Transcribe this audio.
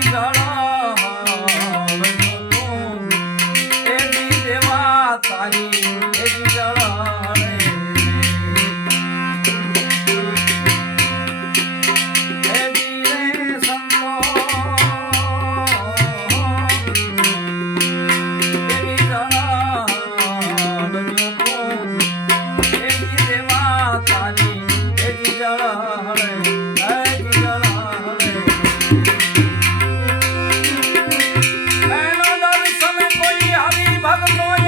Dream Girl. Hallelujah.